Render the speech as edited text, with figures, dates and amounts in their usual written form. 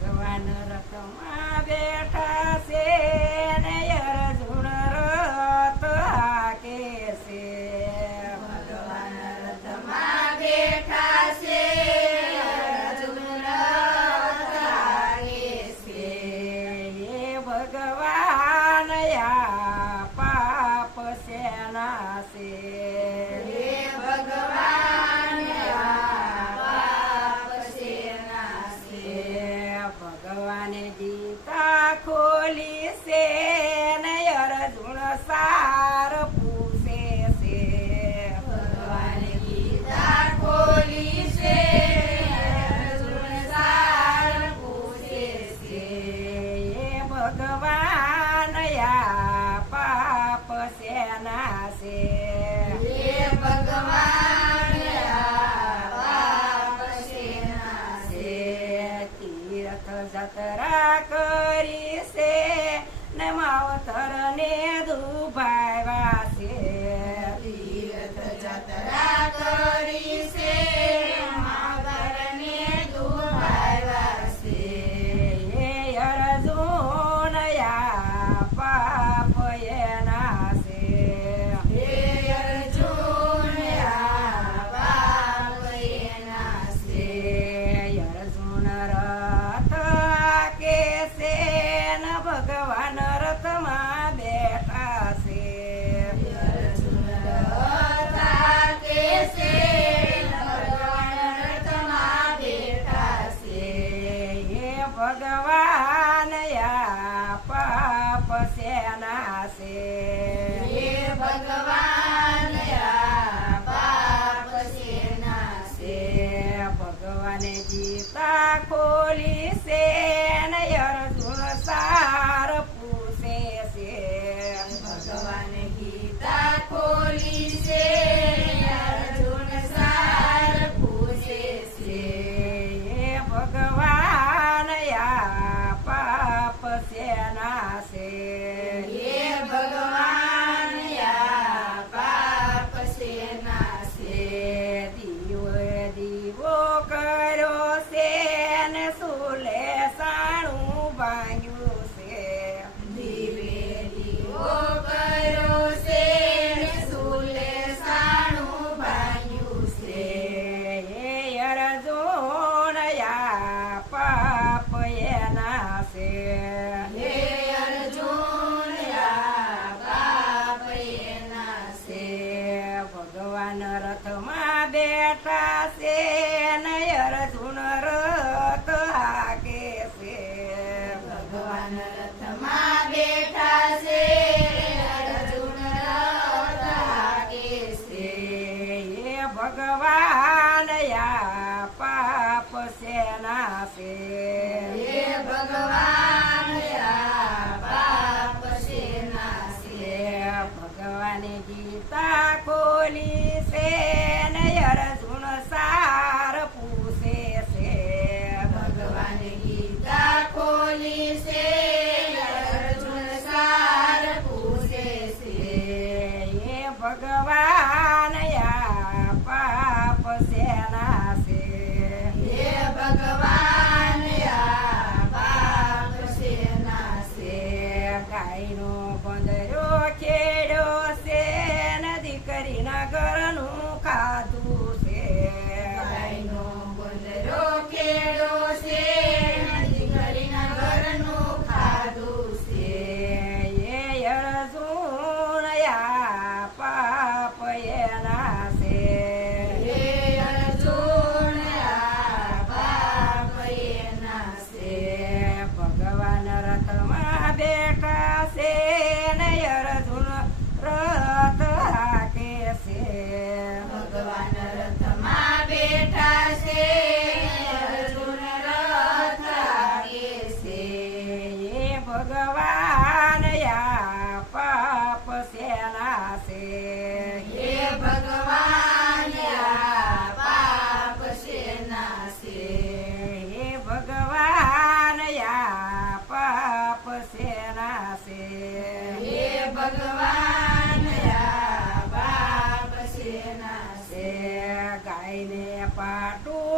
ભગવાન રથમાં બેઠા છે ને અર્જુન રથ હાકે છે. ભગવાન રથમાં બેઠા છે, અર્જુન રથ હાકે છે. એ ભગવાન આ પાપ સેના છે. હે ભગવાન આ પાપ સેના છે. ભગવાને ગીતા ખોલી છે ને અર્જુન સાર પૂછે છે. ભગવાન ગીતા ખોલી છે, અર્જુન સાર પૂછે છે. એ ભગવાન આ પાપ સેના છે. હે ભગવાન આ પાપ સેના છે. તીર્થ જતરા કરી છે ને માવતર ને દુભાવ્યા છે. તીર્થ જતરા કરી છે, માવતરને દુભાવ્યા છે. એ અર્જુન આ પાપ એના છે. હે અર્જુન આ પાપ એના છે. અર્જુન રથ હાકે છે ને ભગવાન રથમાં બેઠા છે. અર્જુન રથ હાકે છે, ભગવાન રથમાં બેઠા છે. એ ભગવાન આ પાપ સેના છે. હે ભગવાન આ પાપ સેના છે. ભગવાને ગીતા ખોલી છે ને અર્જુન સાર પૂછે છે. ભગવાન ગીતા ખોલી છે, અર્જુન સાર પૂછે છે. એ ભગવાન આ પાપ સેના છે. હે ભગવાન આ પાપ સેના છે. દીવો કર્યો છે ને સુલે સાણું ભાંગ્યું છે. દીવે દીવો કર્યો છે, સુલે સાણું ભાંગ્યું છે. એ અર્જુન આ પાપ એના છે. હે અર્જુન આ પાપ એના છે. ભગવાન રથમાં બેઠા છે ને અર્જુન રથ હાકે છે. ભગવાન રથમાં બેઠા છે, અર્જુન રથ હાકે છે. એ ભગવાન આ પાપ સેના છે. હે ભગવાન આ પાપ સેના છે. ભગવાને ગીતા ખોલી છે ને અર્જુન સાર પૂછે છે. ભગવાન ગીતા ખોલી છે, અર્જુન સાર પૂછે છે. એ ભગવાન આ પાપ સેના છે. હે ભગવાન આ પાપ સેના છે. ગાયનો બંદરો ખેડ્યો છે ને દીકરીના ઘરનું ખાધું છે. ગાયનો બંદરો ખેડો છે, દીકરીના ઘરનું ખાધું છે. એ અર્જુન આ પાપ એના છે. હે અર્જુન આ પાપ એના છે. ભગવાન રથમાં બેઠા છે ને અર્જુન રથ હાકે છે. ભગવાન રથ ગાયને પાટું